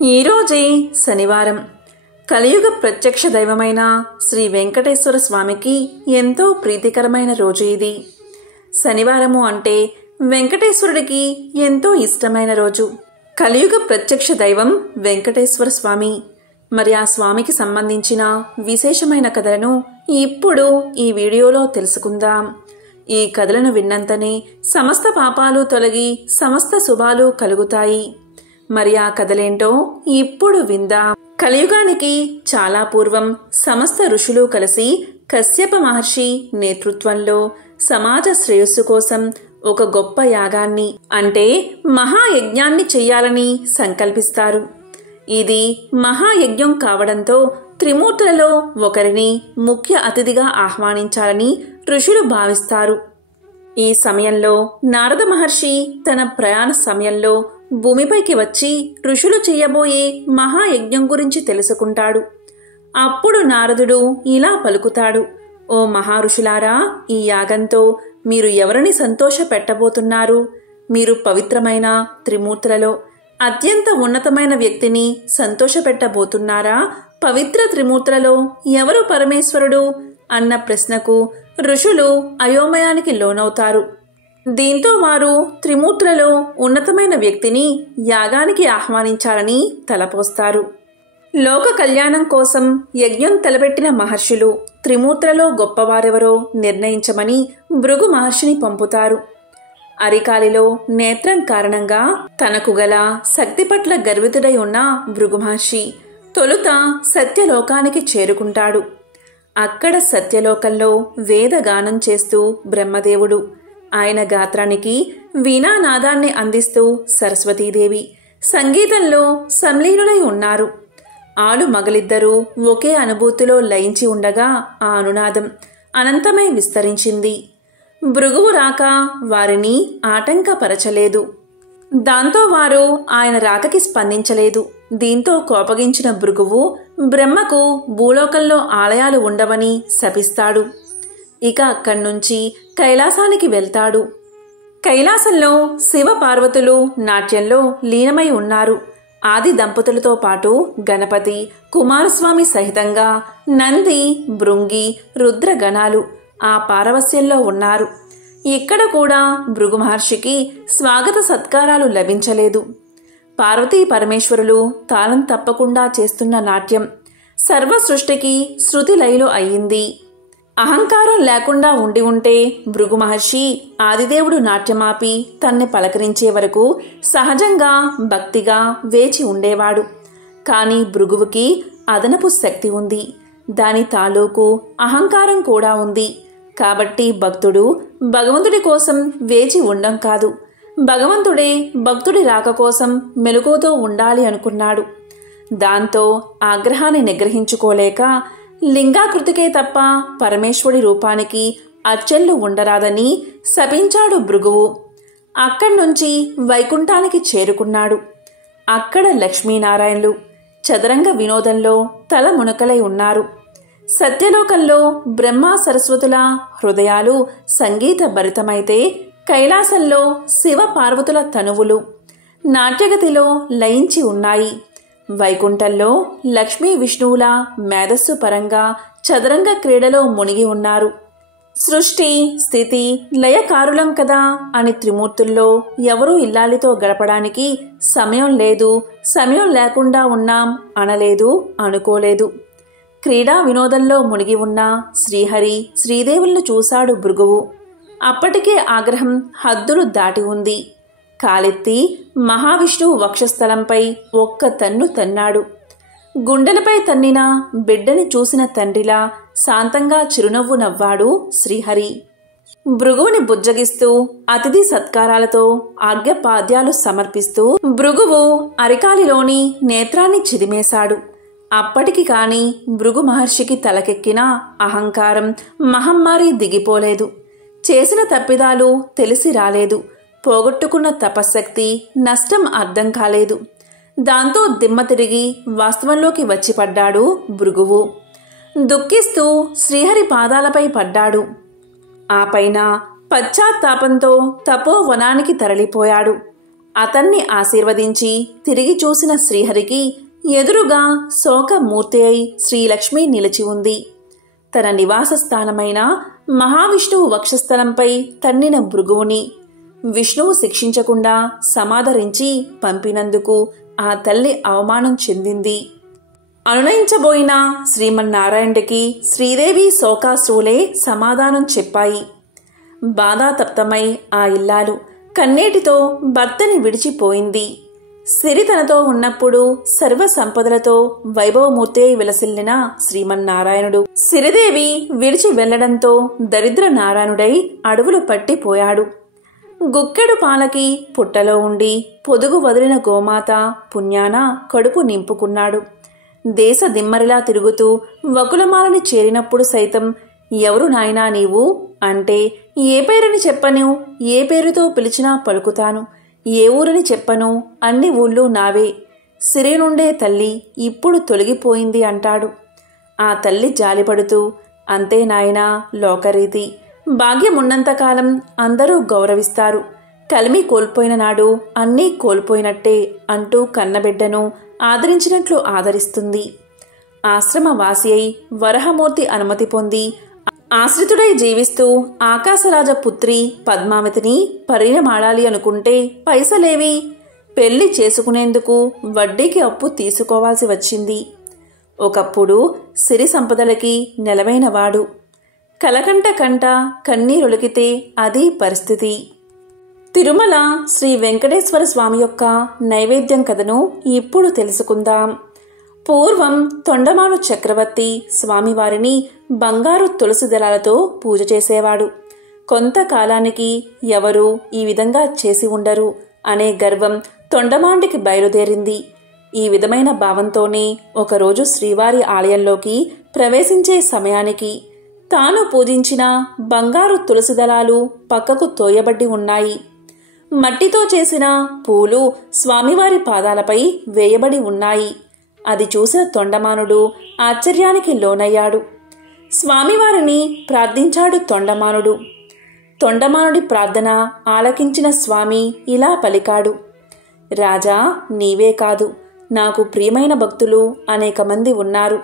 ఈరోజే శనివారం. కలియుగ ప్రత్యక్ష దైవమైన శ్రీ వెంకటేశ్వర స్వామికి ఎంతో ప్రీతికరమైన రోజు ఇది. శనివారము అంటే వెంకటేశ్వరుడికి ఎంతో ఇష్టమైన రోజు. కలియుగ ప్రత్యక్ష దైవం వెంకటేశ్వర స్వామి. మరి ఆ స్వామికి సంబంధించిన విశేషమైన కథలను ఇప్పుడు ఈ వీడియోలో తెలుసుకుందాం. ఈ కథలను విన్నంతనే సమస్త పాపాలు తొలగి సమస్త శుభాలు కలుగుతాయి. మరి ఆ కథలేంటో ఇప్పుడు విందాం. కలియుగానికి చాలా పూర్వం సమస్త ఋషులు కలిసి కశ్యప మహర్షి నేతృత్వంలో సమాజ శ్రేయస్సు కోసం ఒక గొప్ప యాగాన్ని అంటే మహాయజ్ఞాన్ని చెయ్యాలని సంకల్పిస్తారు. ఇది మహాయజ్ఞం కావడంతో త్రిమూర్తులలో ఒకరిని ముఖ్య అతిథిగా ఆహ్వానించాలని ఋషులు భావిస్తారు. ఈ సమయంలో నారద మహర్షి తన ప్రయాణ సమయంలో భూమిపైకి వచ్చి ఋషులు చెయ్యబోయే మహాయజ్ఞం గురించి తెలుసుకుంటాడు. అప్పుడు నారదుడు ఇలా పలుకుతాడు: ఓ మహారుషులారా, ఈ యాగంతో మీరు ఎవరిని సంతోష పెట్టబోతున్నారు? మీరు పవిత్రమైన త్రిమూర్తులలో అత్యంత ఉన్నతమైన వ్యక్తిని సంతోషపెట్టబోతున్నారా? పవిత్ర త్రిమూర్తులలో ఎవరు పరమేశ్వరుడు అన్న ప్రశ్నకు ఋషులు అయోమయానికి లోనవుతారు. దీంతో వారు త్రిమూర్తులలో ఉన్నతమైన వ్యక్తిని యాగానికి ఆహ్వానించాలని తలపోస్తారు. లోక కళ్యాణం కోసం యజ్ఞం తలపెట్టిన మహర్షులు త్రిమూర్తులలో గొప్పవారెవరో నిర్ణయించమని భృగు మహర్షిని పంపుతారు. అరికాలిలో నేత్రం కారణంగా తనకు గల శక్తి పట్ల గర్వితుడై ఉన్న భృగు మహర్షి తొలుత సత్యలోకానికి చేరుకుంటాడు. అక్కడ సత్యలోకంలో వేదగానం చేస్తూ బ్రహ్మదేవుడు, ఆయన గాత్రానికి వీణానాదాన్ని అందిస్తూ సరస్వతీదేవి సంగీతంలో సంలీనులై ఉన్నారు. ఆలు మగలిద్దరూ ఒకే అనుభూతిలో లయించి ఉండగా ఆ అనునాదం అనంతమై విస్తరించింది. భృగువు రాక వారిని ఆటంకపరచలేదు. దాంతో వారు ఆయన రాకకి స్పందించలేదు. దీంతో కోపగించిన భృగువు బ్రహ్మకు భూలోకంలో ఆలయాలు ఉండవని శపిస్తాడు. ఇక అక్కడ్నుంచి కైలాసానికి వెళ్తాడు. కైలాసంలో శివ పార్వతులు నాట్యంలో లీనమై ఉన్నారు. ఆది దంపతులతో పాటు గణపతి, కుమారస్వామి సహితంగా నంది, భృంగి, రుద్ర గణాలు ఆ పారవస్యంలో ఉన్నారు. ఇక్కడ కూడా భృగు మహర్షికి స్వాగత సత్కారాలు లభించలేదు. పార్వతీ పరమేశ్వరులు తాళం తప్పకుండా చేస్తున్న నాట్యం సర్వ సృష్టికి శృతి లయలు అయ్యింది. అహంకారం లేకుండా ఉండి ఉంటే భృగు మహర్షి ఆదిదేవుడు నాట్యమాపి తన్ని పలకరించే వరకు సహజంగా భక్తిగా వేచి ఉండేవాడు. కాని భృగువుకి అదనపు శక్తి ఉంది. దాని తాలూకు అహంకారం కూడా ఉంది. కాబట్టి భక్తుడు భగవంతుడి కోసం వేచి ఉండం కాదు, భగవంతుడే భక్తుడి రాక కోసం మెలకువతో ఉండాలి అనుకున్నాడు. దాంతో ఆగ్రహాన్ని నిగ్రహించుకోలేక లింగాకృతికే తప్ప పరమేశ్వరుడి రూపానికి అర్చనలు ఉండరాదని శపించాడు భృగువు. అక్కడ్నుంచి వైకుంఠానికి చేరుకున్నాడు. అక్కడ లక్ష్మీనారాయణులు చదరంగ వినోదంలో తల మునకలై ఉన్నారు. సత్యలోకంలో బ్రహ్మ సరస్వతుల హృదయాలు సంగీత భరితమైతే కైలాసంలో శివ పార్వతుల తనువులు నాట్యగతిలో లయించి ఉన్నాయి. వైకుంఠంలో లక్ష్మీ విష్ణువుల మేధస్సు పరంగా చదరంగ క్రీడలో మునిగి ఉన్నారు. సృష్టి స్థితి లయకారులం కదా అని త్రిమూర్తుల్లో ఎవరూ ఇల్లాలితో గడపడానికి సమయం లేదు, సమయం లేకుండా ఉన్నాం అనలేదు, అనుకోలేదు. క్రీడా వినోదంలో మునిగి ఉన్న శ్రీహరి శ్రీదేవులను చూశాడు భృగువు. అప్పటికే ఆగ్రహం హద్దులు దాటి ఉంది. కాలెత్తి మహావిష్ణువు వక్షస్థలంపై ఒక్క తన్ను తన్నాడు. గుండెలపై తన్నిన బిడ్డని చూసిన తండ్రిలా శాంతంగా చిరునవ్వు నవ్వాడు శ్రీహరి. భృగువుని బుజ్జగిస్తూ అతిథి సత్కారాలతో ఆజ్ఞపాద్యాలు సమర్పిస్తూ భృగువు అరికాలిలోని నేత్రాన్ని చిదిమేశాడు. అప్పటికి కాని భృగు మహర్షికి తలకెక్కిన అహంకారం మహమ్మారి దిగిపోలేదు. చేసిన తప్పిదాలు తెలిసి రాలేదు. పోగొట్టుకున్న తపశ్శక్తి నష్టం అర్థం కాలేదు. దాంతో దిమ్మ తిరిగి వాస్తవంలోకి వచ్చి పడ్డాడు భృగువు. దుఃఖిస్తూ శ్రీహరి పాదాలపై పడ్డాడు. ఆ పైన పశ్చాత్తాపంతో తపోవనానికి తరలిపోయాడు. అతన్ని ఆశీర్వదించి తిరిగి చూసిన శ్రీహరికి ఎదురుగా శోకమూర్తి అయి శ్రీలక్ష్మి నిలిచి ఉంది. తన నివాస స్థానమైన మహావిష్ణువు వక్షస్థలంపై తన్నిన భృగువుని విష్ణువు శిక్షించకుండా సమాదరించి పంపినందుకు ఆ తల్లి అవమానం చెందింది. అనునయించబోయిన శ్రీమన్నారాయణుడికి శ్రీదేవి శోకాశ్రువులే సమాధానం చెప్పాయి. బాధాతప్తమై ఆ ఇల్లాలు కన్నీటితో భర్తని విడిచిపోయింది. సిరి తనతో ఉన్నప్పుడు సర్వ సంపదలతో వైభవమూర్తే విలసిల్లిన శ్రీమన్నారాయణుడు సిరిదేవి విడిచి వెళ్లడంతో దరిద్ర నారాయణుడై అడవులు పట్టిపోయాడు. గుక్కెడు పాలకి పుట్టలో ఉండి పొదుగు వదిలిన గోమాత పుణ్యాన కడుపు నింపుకున్నాడు. దేశ దిమ్మరిలా తిరుగుతూ వకులమాలని చేరినప్పుడు సైతం ఎవరు నాయనా నీవు అంటే ఏ పేరుని చెప్పను, ఏ పేరుతో పిలిచినా పలుకుతాను, ఏ ఊరని చెప్పను, అన్ని ఊళ్ళు నావే, సిరి నుండే తల్లి ఇప్పుడు తొలగిపోయింది అంటాడు. ఆ తల్లి జాలిపడుతూ అంతే నాయనా లోకరీతి, భాగ్యమున్నంతకాలం అందరూ గౌరవిస్తారు, కలిమి కోల్పోయిన నాడు అన్నీ కోల్పోయినట్టే అంటూ కన్నబిడ్డను ఆదరించినట్లు ఆదరిస్తుంది. ఆశ్రమవాసి అయి వరహమూర్తి అనుమతి పొంది ఆశ్రితుడై జీవిస్తూ ఆకాశరాజ పుత్రి పద్మావతిని పరిణమాడాలి అనుకుంటే పైసలేవి, పెళ్లి చేసుకునేందుకు వడ్డీకి అప్పు తీసుకోవాల్సి వచ్చింది. ఒకప్పుడు సిరి సంపదలకి నెలవైనవాడు. కలకంట కంట కన్నీరొలికితే అది పరిస్థితి. తిరుమల శ్రీ వెంకటేశ్వర స్వామి యొక్క నైవేద్యం కథను ఇప్పుడు తెలుసుకుందాం. పూర్వం తొండమాను చక్రవర్తి స్వామివారిని బంగారు తులసి దళాలతో పూజ చేసేవాడు. కొంతకాలానికి ఎవరూ ఈ విధంగా చేసి ఉండరు అనే గర్వం తొండమాండికి బయలుదేరింది. ఈ విధమైన భావంతోనే ఒకరోజు శ్రీవారి ఆలయంలోకి ప్రవేశించే సమయానికి తాను పూజించిన బంగారు తులసి దళాలు పక్కకు తోయబడి ఉన్నాయి. మట్టితో చేసిన పూలు స్వామివారి పాదాలపై వేయబడి ఉన్నాయి. అది చూసిన తొండమానుడు ఆశ్చర్యానికి లోనయ్యాడు. స్వామివారిని ప్రార్థించాడు తొండమానుడు. తొండమానుడి ప్రార్థన ఆలకించిన స్వామి ఇలా పలికాడు, రాజా, నీవే కాదు, నాకు ప్రియమైన భక్తులు అనేక మంది ఉన్నారు.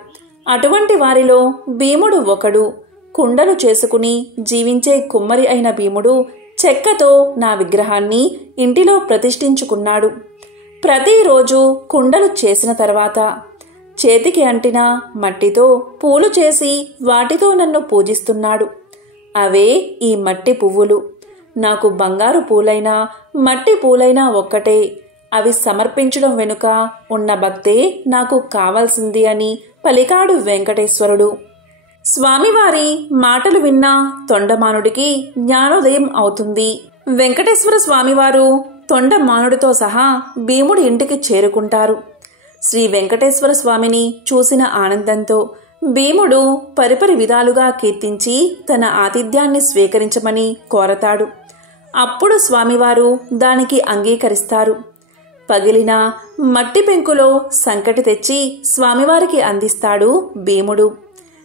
అటువంటి వారిలో భీముడు ఒకడు. కుండలు చేసుకుని జీవించే కుమ్మరి అయిన భీముడు చెక్కతో నా విగ్రహాన్ని ఇంటిలో ప్రతిష్ఠించుకున్నాడు. ప్రతిరోజు కుండలు చేసిన తర్వాత చేతికి అంటిన మట్టితో పూలు చేసి వాటితో నన్ను పూజిస్తున్నాడు. అవే ఈ మట్టి పువ్వులు. నాకు బంగారు పూలైనా మట్టి పూలైనా ఒక్కటే. అవి సమర్పించడం వెనుక ఉన్న భక్తే నాకు కావాల్సింది అని పలికాడు వెంకటేశ్వరుడు. స్వామివారి మాటలు విన్న తొండమానుడికి జ్ఞానోదయం అవుతుంది. వెంకటేశ్వర స్వామివారు తొండమానుడితో సహా భీముడి ఇంటికి చేరుకుంటారు. శ్రీ వెంకటేశ్వర స్వామిని చూసిన ఆనందంతో భీముడు పరిపరి విధాలుగా కీర్తించి తన ఆతిథ్యాన్ని స్వీకరించమని కోరతాడు. అప్పుడు స్వామివారు దానికి అంగీకరిస్తారు. పగిలిన మట్టి పెంకులో సంకటి తెచ్చి స్వామివారికి అందిస్తాడు భీముడు.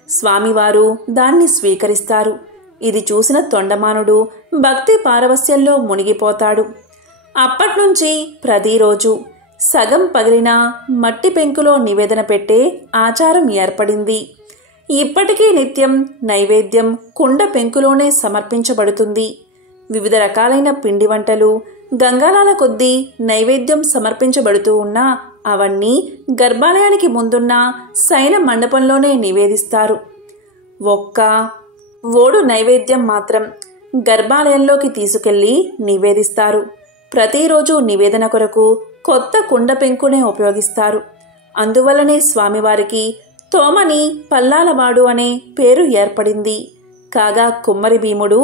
స్వామివారు దాన్ని స్వీకరిస్తారు. ఇది చూసిన తొండమానుడు భక్తి పారవస్యంలో మునిగిపోతాడు. అప్పట్నుంచి ప్రతిరోజు సగం పగిలిన మట్టి పెంకులో నివేదన పెట్టే ఆచారం ఏర్పడింది. ఇప్పటికీ నిత్యం నైవేద్యం కుండ పెంకులోనే సమర్పించబడుతుంది. వివిధ రకాలైన పిండి వంటలు గంగాలాల కొద్దీ నైవేద్యం సమర్పించబడుతూ ఉన్నా అవన్నీ గర్భాలయానికి ముందున్న శయన మండపంలోనే నివేదిస్తారు. ఒక్క ఓడు నైవేద్యం మాత్రం గర్భాలయంలోకి తీసుకెళ్లి నివేదిస్తారు. ప్రతిరోజు నివేదన కొరకు కొత్త కుండ పెంకునే ఉపయోగిస్తారు. అందువల్లనే స్వామివారికి తోమని పల్లాలవాడు అనే పేరు ఏర్పడింది. కాగా కుమ్మరి భీముడు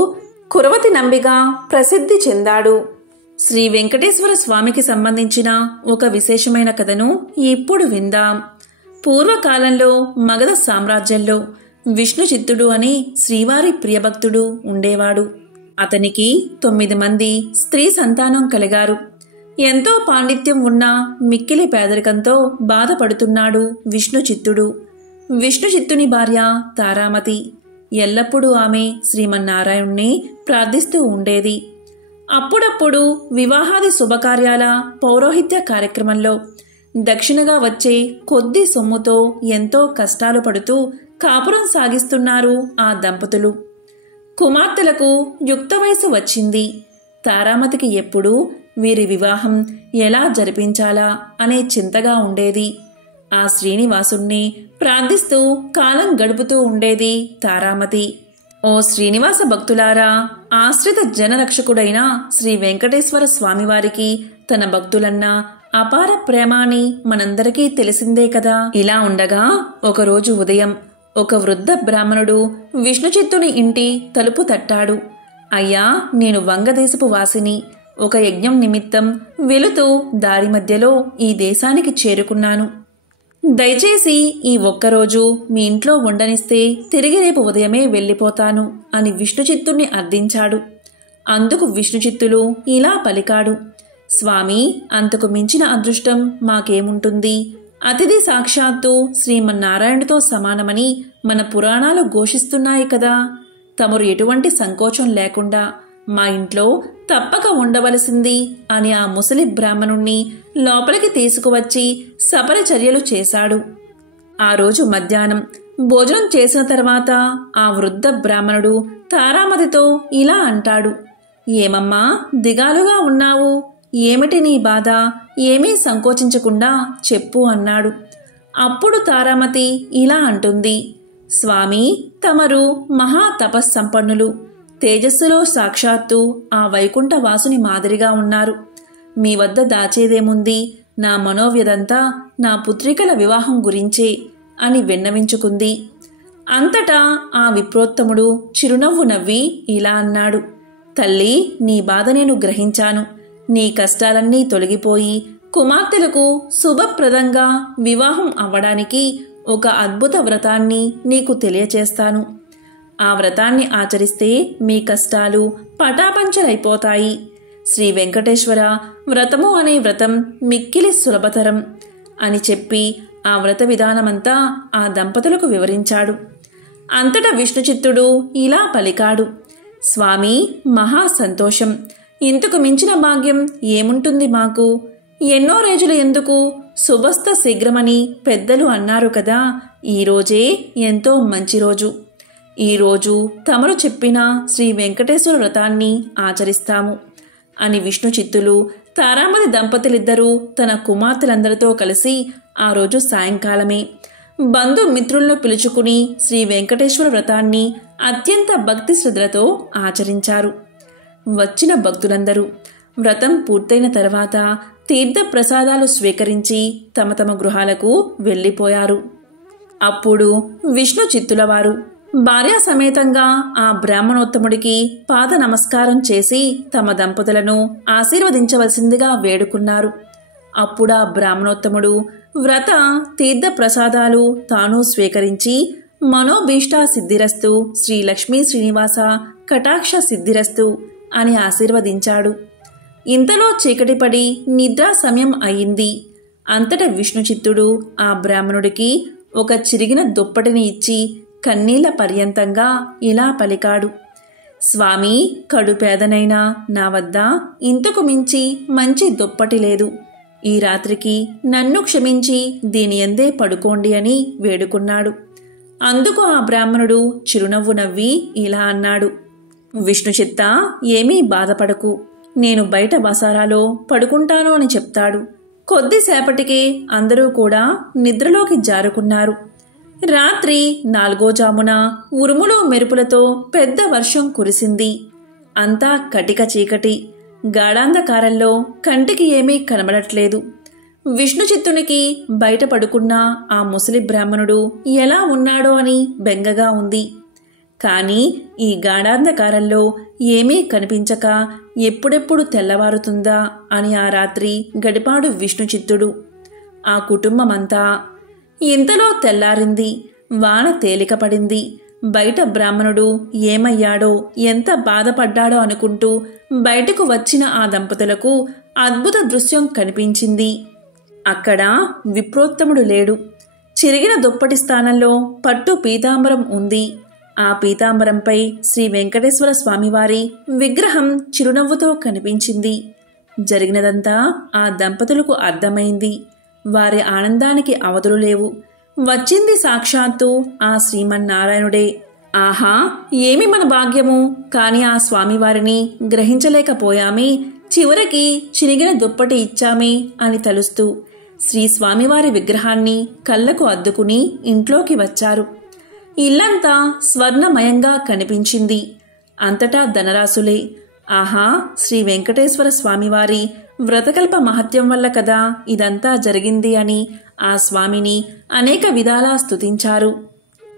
కురవతి నంబిగా ప్రసిద్ధి చెందాడు. శ్రీ వెంకటేశ్వర స్వామికి సంబంధించిన ఒక విశేషమైన కథను ఇప్పుడు విందాం. పూర్వకాలంలో మగధ సామ్రాజ్యంలో విష్ణు చిత్తుడు అని శ్రీవారి ప్రియభక్తుడు ఉండేవాడు. అతనికి 9 మంది స్త్రీ సంతానం కలిగారు. ఎంతో పాండిత్యం ఉన్న మిక్కిలి పేదరికంతో బాధపడుతున్నాడు విష్ణు చిత్తుడు. విష్ణు చిత్తుని భార్య తారామతి. ఎల్లప్పుడూ ఆమె శ్రీమన్నారాయణుణ్ణి ప్రార్థిస్తూ ఉండేది. అప్పుడప్పుడు వివాహాది శుభకార్యాల పౌరోహిత్య కార్యక్రమంలో దక్షిణగా వచ్చే కొద్ది సొమ్ముతో ఎంతో కష్టాలు పడుతూ కాపురం సాగిస్తున్నారు ఆ దంపతులు. కుమార్తెలకు యుక్త వయసు వచ్చింది. తారామతికి ఎప్పుడూ వీరి వివాహం ఎలా జరిపించాలా అనే చింతగా ఉండేది. ఆ శ్రీనివాసుణ్ణి ప్రార్థిస్తూ కాలం గడుపుతూ ఉండేది తారామతి. ఓ శ్రీనివాస భక్తులారా, ఆశ్రిత జనరక్షకుడైన శ్రీ వెంకటేశ్వర స్వామివారికి తన భక్తులన్నా అపార ప్రేమ అని మనందరికీ తెలిసిందే కదా. ఇలా ఉండగా ఒకరోజు ఉదయం ఒక వృద్ధ బ్రాహ్మణుడు విష్ణుచిత్తుని ఇంటి తలుపు తట్టాడు. అయ్యా, నేను వంగదేశపు వాసిని. ఒక యజ్ఞం నిమిత్తం వెళుతూ దారి మధ్యలో ఈ దేశానికి చేరుకున్నాను. దయచేసి ఈ ఒక్కరోజు మీ ఇంట్లో ఉండనిస్తే తిరిగి రేపు ఉదయమే వెళ్ళిపోతాను అని విష్ణుచిత్తుణ్ణి అర్థించాడు. అందుకు విష్ణుచిత్తులు ఇలా పలికాడు, స్వామి, అంతకు మించిన అదృష్టం మాకేముంటుంది? అతిథి సాక్షాత్తు శ్రీమన్నారాయణుడితో సమానమని మన పురాణాలు ఘోషిస్తున్నాయి కదా. తమరు ఎటువంటి సంకోచం లేకుండా మా ఇంట్లో తప్పక ఉండవలసింది అని ఆ ముసలి బ్రాహ్మణుణ్ణి లోపలికి తీసుకువచ్చి సపరిచర్యలు చేశాడు. ఆ రోజు మధ్యాహ్నం భోజనం చేసిన తర్వాత ఆ వృద్ధ బ్రాహ్మణుడు తారామతితో ఇలా అంటాడు, ఏమమ్మా దిగాలుగా ఉన్నావు? ఏమిటి నీ బాధ? ఏమీ సంకోచించకుండా చెప్పు అన్నాడు. అప్పుడు తారామతి ఇలా అంటుంది, స్వామి, తమరు మహా తపస్సంపన్నులు. తేజస్సులో సాక్షాత్తు ఆ వైకుంఠవాసుని మాదిరిగా ఉన్నారు. మీ వద్ద దాచేదేముంది? నా మనోవ్యదంతా నా పుత్రికల వివాహం గురించే అని విన్నవించుకుంది. అంతటా ఆ విప్రోత్తముడు చిరునవ్వు నవ్వి ఇలా అన్నాడు, తల్లి, నీ బాధ నేను గ్రహించాను. నీ కష్టాలన్నీ తొలగిపోయి కుమార్తెలకు శుభప్రదంగా వివాహం అవ్వడానికి ఒక అద్భుత వ్రతాన్ని నీకు తెలియచేస్తాను. ఆ వ్రతాన్ని ఆచరిస్తే మీ కష్టాలు పటాపంచలైపోతాయి. శ్రీ వెంకటేశ్వర వ్రతము అనే వ్రతం మిక్కిలి సులభతరం అని చెప్పి ఆ వ్రత విధానమంతా ఆ దంపతులకు వివరించాడు. అంతటా విష్ణుచిత్తుడు ఇలా పలికాడు, స్వామి, మహా సంతోషం. ఇంతకు మించిన భాగ్యం ఏముంటుంది మాకు? ఎన్నో రోజులు ఎందుకు, శుభస్థ శీఘ్రమని పెద్దలు అన్నారు కదా. ఈరోజే ఎంతో మంచి రోజు. ఈరోజు తమరు చెప్పిన శ్రీ వెంకటేశ్వర వ్రతాన్ని ఆచరిస్తాము అని విష్ణుచిత్తులు తారామతి దంపతులిద్దరూ తన కుమార్తెలందరితో కలిసి ఆ రోజు సాయంకాలమే బంధుమిత్రులను పిలుచుకుని శ్రీ వెంకటేశ్వర వ్రతాన్ని అత్యంత భక్తి శ్రద్ధలతో ఆచరించారు. వచ్చిన భక్తులందరూ వ్రతం పూర్తయిన తర్వాత తీర్థ ప్రసాదాలు స్వీకరించి తమ తమ గృహాలకు వెళ్ళిపోయారు. అప్పుడు విష్ణు చిత్తులవారు భార్యా సమేతంగా ఆ బ్రాహ్మణోత్తముడికి పాద నమస్కారం చేసి తమ దంపతులను ఆశీర్వదించవలసిందిగా వేడుకున్నారు. అప్పుడా బ్రాహ్మణోత్తముడు వ్రత తీర్థ ప్రసాదాలు తాను స్వీకరించి మనోభీష్టా సిద్ధిరస్తు శ్రీ లక్ష్మీ శ్రీనివాస కటాక్ష సిద్ధిరస్తు అని ఆశీర్వదించాడు. ఇంతలో చీకటిపడి నిద్రా సమయం అయింది. అంతట విష్ణుచిత్తుడు ఆ బ్రాహ్మణుడికి ఒక చిరిగిన దుప్పటిని ఇచ్చి కన్నీళ్ల పర్యంతంగా ఇలా పలికాడు, స్వామి, కడుపేదనైనా నా వద్ద ఇంతకు మించి మంచి దుప్పటి లేదు. ఈ రాత్రికి నన్ను క్షమించి దీని యందే పడుకోండి అని వేడుకున్నాడు. అందుకు ఆ బ్రాహ్మణుడు చిరునవ్వు నవ్వి ఇలా అన్నాడు, విష్ణుచిత్త, ఏమీ బాధపడకు. నేను బయట బసారాలో పడుకుంటాను అని చెప్తాడు. కొద్దిసేపటికే అందరూ కూడా నిద్రలోకి జారుకున్నారు. రాత్రి 4వ జామున ఉరుములు మెరుపులతో పెద్ద వర్షం కురిసింది. అంతా కటిక చీకటి. గాఢాంధకారంలో కంటికి ఏమీ కనబడట్లేదు. విష్ణుచిత్తునికి బయట పడుకున్న ఆ ముసలి బ్రాహ్మణుడు ఎలా ఉన్నాడో అని బెంగగా ఉంది. కాని ఈ గాఢాంధకారంలో ఏమీ కనిపించక ఎప్పుడెప్పుడు తెల్లవారుతుందా అని ఆ రాత్రి గడిపాడు విష్ణుచిత్తుడు. ఆ కుటుంబమంతా. ఇంతలో తెల్లారింది. వాన తేలిక పడింది. బయట బ్రాహ్మణుడు ఏమయ్యాడో, ఎంత బాధపడ్డాడో అనుకుంటూ బయటకు వచ్చిన ఆ దంపతులకు అద్భుత దృశ్యం కనిపించింది. అక్కడ విప్రోత్తముడు లేడు. చిరిగిన దుప్పటి స్థానంలో పట్టు పీతాంబరం ఉంది. ఆ పీతాంబరంపై శ్రీ వెంకటేశ్వర స్వామివారి విగ్రహం చిరునవ్వుతో కనిపించింది. జరిగినదంతా ఆ దంపతులకు అర్థమైంది. వారి ఆనందానికి అవధులు లేవు. వచ్చింది సాక్షాత్తు ఆ శ్రీమన్నారాయణుడే. ఆహా, ఏమి మన భాగ్యము! కాని ఆ స్వామివారిని గ్రహించలేకపోయామే. చివరికి చినిగిన దుప్పటి ఇచ్చామే అని తలుస్తూ శ్రీ స్వామివారి విగ్రహాన్ని కళ్ళకు అద్దుకుని ఇంట్లోకి వచ్చారు. ఇల్లంతా స్వర్ణమయంగా కనిపించింది. అంతటా ధనరాశులే. ఆహా, శ్రీ వెంకటేశ్వర స్వామివారి వ్రతకల్ప మహత్యం వల్ల కదా ఇదంతా జరిగింది అని ఆ స్వామిని అనేక విధాలా స్తుతించారు.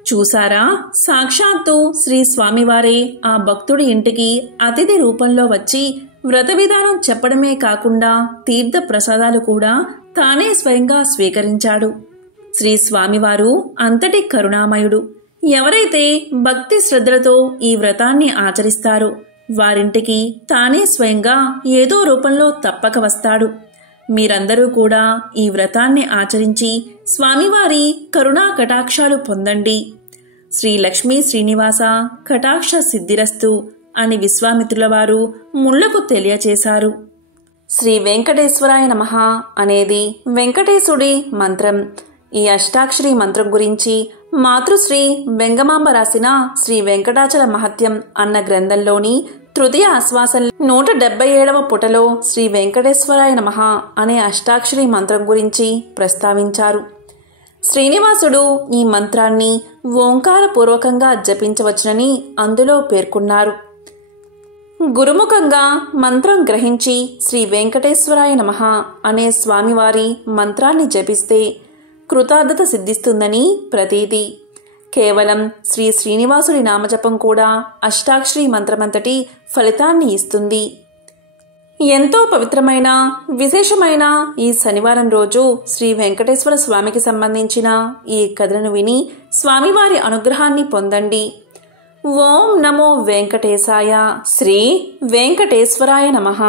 చూసారా, సాక్షాత్తు శ్రీ స్వామివారే ఆ భక్తుడి ఇంటికి అతిథి రూపంలో వచ్చి వ్రత విధానం చెప్పడమే కాకుండా తీర్థ ప్రసాదాలు కూడా తానే స్వయంగా స్వీకరించాడు. శ్రీ స్వామివారు అంతటి కరుణామయుడు. ఎవరైతే భక్తి శ్రద్ధలతో ఈ వ్రతాన్ని ఆచరిస్తారో వారింటికి తానే స్వయంగా ఏదో రూపంలో తప్పక వస్తాడు. మీరందరూ కూడా ఈ వ్రతాన్ని ఆచరించి స్వామివారి కరుణా కటాక్షాలు పొందండి. శ్రీ లక్ష్మీ శ్రీనివాస కటాక్ష సిద్ధిరస్తు అని విశ్వామిత్రుల వారు ముళ్లకు తెలియచేశారు. శ్రీ వెంకటేశ్వరాయ నమః అనేది వెంకటేశుడి మంత్రం. ఈ అష్టాక్షరి మంత్రం గురించి మాతృశ్రీ వెంగమాంబ రాసిన శ్రీ వెంకటాచల మహత్యం అన్న గ్రంథంలోని తృతీయ ఆశ్వాసం 177వ పుటలో శ్రీ వెంకటేశ్వరాయ నమః అనే అష్టాక్షరి మంత్రం గురించి ప్రస్తావించారు. శ్రీనివాసుడు ఈ మంత్రాన్ని ఓంకారపూర్వకంగా జపించవచ్చునని అందులో పేర్కొన్నారు. గురుముఖంగా మంత్రం గ్రహించి శ్రీ వెంకటేశ్వరాయ నమః అనే స్వామివారి మంత్రాన్ని జపిస్తే కృతార్థత సిద్ధిస్తుందని ప్రతీతి. కేవలం శ్రీ శ్రీనివాసుడి నామజపం కూడా అష్టాక్షరి మంత్రమంతటి ఫలితాన్ని ఇస్తుంది. ఎంతో పవిత్రమైన విశేషమైన ఈ శనివారం రోజు శ్రీ వెంకటేశ్వర స్వామికి సంబంధించిన ఈ కథలను విని స్వామివారి అనుగ్రహాన్ని పొందండి. ఓం నమో వెంకటేశాయ. శ్రీ వెంకటేశ్వరాయ నమః.